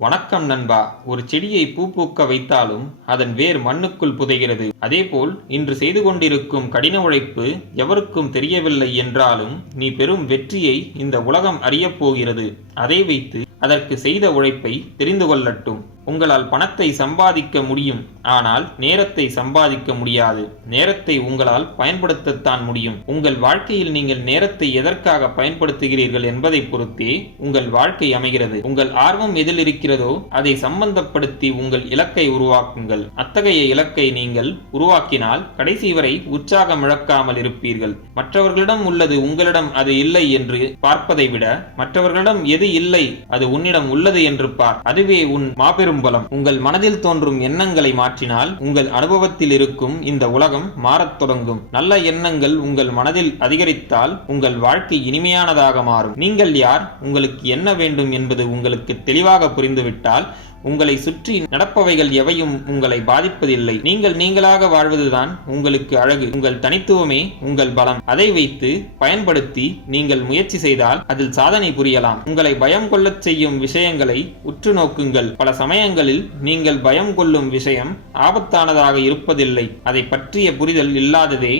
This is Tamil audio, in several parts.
வணக்கம் நண்பா. ஒரு செடியை பூ பூக்க வைத்தாலும் அதன் வேர் மண்ணுக்குள் புதைகிறது. அதேபோல் இன்று செய்து கொண்டிருக்கும் கடின உழைப்பு எவருக்கும் தெரியவில்லை என்றாலும் நீ பெறும் வெற்றியை இந்த உலகம் அறியப் போகிறது. அதை வைத்து அதற்கு செய்த உழைப்பை தெரிந்து கொள்ளட்டும். உங்களால் பணத்தை சம்பாதிக்க முடியும், ஆனால் நேரத்தை சம்பாதிக்க முடியாது. நேரத்தை உங்களால் பயன்படுத்தத்தான் முடியும். உங்கள் வாழ்க்கையில் நீங்கள் நேரத்தை எதற்காக பயன்படுத்துகிறீர்கள் என்பதை பொறுத்தே உங்கள் வாழ்க்கை அமைகிறது. உங்கள் ஆர்வம் எதில் இருக்கிறதோ அதை சம்பந்தப்படுத்தி உங்கள் இலக்கை உருவாக்குங்கள். அத்தகைய இலக்கை நீங்கள் உருவாக்கினால் கடைசி வரை உற்சாகம் இழக்காமல் இருப்பீர்கள். மற்றவர்களிடம் உள்ளது உங்களிடம் அது இல்லை என்று பார்ப்பதை விட மற்றவர்களிடம் எது இல்லை அது உன்னிடம் உள்ளது என்று பார். அதுவே உன் மாபெரும் பலம். உங்கள் மனதில் தோன்றும் எண்ணங்களை மாற்றினால் உங்கள் அனுபவத்தில் இருக்கும் இந்த உலகம் மாறத் தொடங்கும். நல்ல எண்ணங்கள் உங்கள் மனதில் அதிகரித்தால் உங்கள் வாழ்க்கை இனிமையானதாக மாறும். நீங்கள் யார், உங்களுக்கு என்ன வேண்டும் என்பது உங்களுக்கு தெளிவாக புரிந்துவிட்டால் உங்களை சுற்றி நடப்பவைகள் எவையும் உங்களை பாதிப்பதில்லை. நீங்கள் நீங்களாக வாழ்வதுதான் உங்களுக்கு அழகு. உங்கள் தனித்துவமே உங்கள் பலம். அதை வைத்து பயன்படுத்தி நீங்கள் முயற்சி செய்தால் அதில் சாதனை புரியலாம். உங்களை பயம் கொள்ளச் செய்யும் விஷயங்களை உற்று நோக்குங்கள். பல சமயங்களில் நீங்கள் பயம் கொள்ளும் விஷயம் ஆபத்தானதாக இருப்பதில்லை. அதை பற்றிய புரிதல் இல்லாததே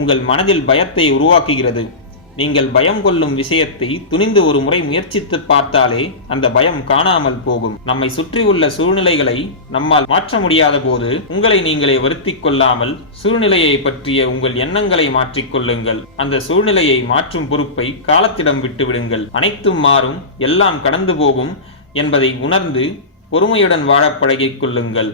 உங்கள் மனதில் பயத்தை உருவாக்குகிறது. நீங்கள் பயம் கொள்ளும் விஷயத்தை துணிந்து ஒரு முறை முயற்சித்து பார்த்தாலே அந்த பயம் காணாமல் போகும். நம்மை சுற்றியுள்ள சூழ்நிலைகளை நம்மால் மாற்ற முடியாத போது உங்களை நீங்களே வருத்திக் கொள்ளாமல் சூழ்நிலையை பற்றிய உங்கள் எண்ணங்களை மாற்றிக்கொள்ளுங்கள். அந்த சூழ்நிலையை மாற்றும் பொறுப்பை காலத்திடம் விட்டுவிடுங்கள். அனைத்தும் மாறும், எல்லாம் கடந்து போகும் என்பதை உணர்ந்து பொறுமையுடன் வாழ பழகிக் கொள்ளுங்கள்.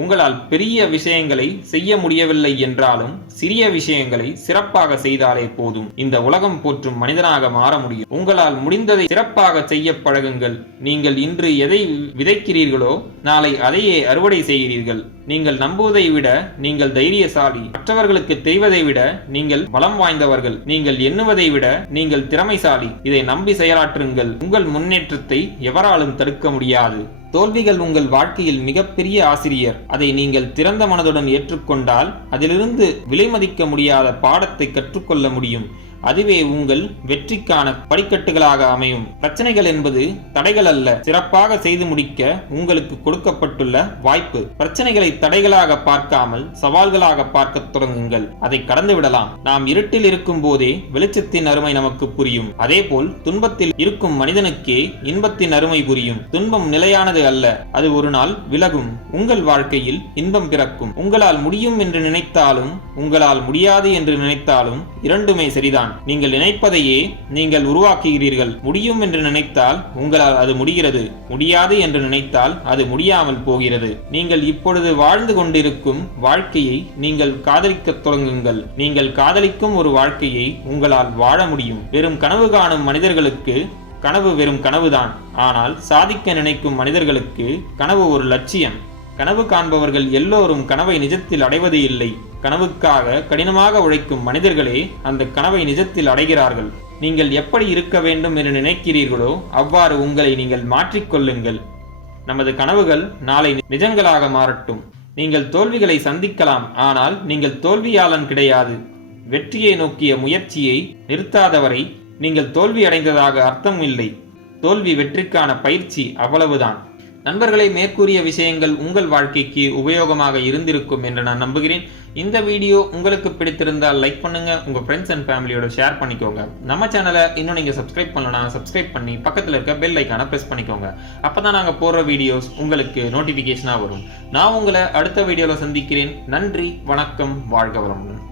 உங்களால் பெரிய விஷயங்களை செய்ய முடியவில்லை என்றாலும் சிறிய விஷயங்களை சிறப்பாக செய்தாலே போதும். இந்த உலகம் போற்றும் மனிதனாக மாற முடியும். உங்களால் முடிந்ததை சிறப்பாக செய்ய பழகுங்கள். நீங்கள் இன்று எதை விதைக்கிறீர்களோ நாளை அதையே அறுவடை செய்கிறீர்கள். நீங்கள் நம்புவதை விட நீங்கள் தைரியசாலி. மற்றவர்களுக்கு தெரிவதை விட நீங்கள் பலம் வாய்ந்தவர்கள். நீங்கள் எண்ணுவதை விட நீங்கள் திறமைசாலி. இதை நம்பி செயலாற்றுங்கள். உங்கள் முன்னேற்றத்தை எவராலும் தடுக்க முடியாது. தோல்விகள் உங்கள் வாழ்க்கையில் மிகப்பெரிய ஆசிரியர். அதை நீங்கள் திறந்த மனதுடன் ஏற்றுக்கொண்டால் அதிலிருந்து விலை மதிக்க முடியாத பாடத்தை கற்றுக்கொள்ள முடியும். அதுவே உங்கள் வெற்றிக்கான படிக்கட்டுகளாக அமையும். பிரச்சனைகள் என்பது தடைகள் அல்ல, சிறப்பாக செய்து முடிக்க உங்களுக்கு கொடுக்கப்பட்டுள்ள வாய்ப்பு. பிரச்சனைகளை தடைகளாக பார்க்காமல் சவால்களாக பார்க்க தொடங்குங்கள். அதை கடந்து விடலாம். நாம் இருட்டில் இருக்கும் போதே வெளிச்சத்தின் அருமை நமக்கு புரியும். அதேபோல் துன்பத்தில் இருக்கும் மனிதனுக்கே இன்பத்தின் அருமை புரியும். துன்பம் நிலையானது அல்ல, அது ஒரு நாள் விலகும். உங்கள் வாழ்க்கையில் இன்பம் பிறக்கும். உங்களால் முடியும் என்று நினைத்தாலும் உங்களால் முடியாது என்று நினைத்தாலும் இரண்டுமே சரிதான். நீங்கள் நினைப்பதையே நீங்கள் உருவாக்குகிறீர்கள். முடியும் என்று நினைத்தால் உங்களால் அது முடிகிறது. முடியாது என்று நினைத்தால் அது முடியாமல் போகிறது. நீங்கள் இப்பொழுது வாழ்ந்து கொண்டிருக்கும் வாழ்க்கையை நீங்கள் காதலிக்க தொடங்குங்கள். நீங்கள் காதலிக்கும் ஒரு வாழ்க்கையை உங்களால் வாழ முடியும். வெறும் கனவு காணும் மனிதர்களுக்கு கனவு வெறும் கனவுதான். ஆனால் சாதிக்க நினைக்கும் மனிதர்களுக்கு கனவு ஒரு லட்சியம். கனவு காண்பவர்கள் எல்லோரும் கனவை நிஜத்தில் அடைவது இல்லை. கனவுக்காக கடினமாக உழைக்கும் மனிதர்களே அந்த கனவை நிஜத்தில் அடைகிறார்கள். நீங்கள் எப்படி இருக்க வேண்டும் என்று நினைக்கிறீர்களோ அவ்வாறு உங்களை நீங்கள் மாற்றிக்கொள்ளுங்கள். நமது கனவுகள் நாளை நிஜங்களாக மாறட்டும். நீங்கள் தோல்விகளை சந்திக்கலாம், ஆனால் நீங்கள் தோல்வியாளன் கிடையாது. வெற்றியை நோக்கிய முயற்சியை நிறுத்தாதவரை நீங்கள் தோல்வி அடைந்ததாக அர்த்தம் இல்லை. தோல்வி வெற்றிக்கான பயிற்சி, அவ்வளவுதான். நண்பர்களே, மேற்கூறிய விஷயங்கள் உங்கள் வாழ்க்கைக்கு உபயோகமாக இருந்திருக்கும் என்று நான் நம்புகிறேன். இந்த வீடியோ உங்களுக்கு பிடித்திருந்தால் லைக் பண்ணுங்க, உங்க ஃப்ரெண்ட்ஸ் அண்ட் ஃபேமிலியோட ஷேர் பண்ணிக்கோங்க. நம்ம சேனலை இன்னும் நீங்க சப்ஸ்கிரைப் பண்ணலனா சப்ஸ்கிரைப் பண்ணி பக்கத்தில் இருக்க பெல் ஐக்கான பிரஸ் பண்ணிக்கோங்க. அப்பதான் நாங்க போடுற வீடியோஸ் உங்களுக்கு நோட்டிபிகேஷனா வரும். நான் உங்களை அடுத்த வீடியோல சந்திக்கிறேன். நன்றி, வணக்கம், வாழ்க வளமுடன்.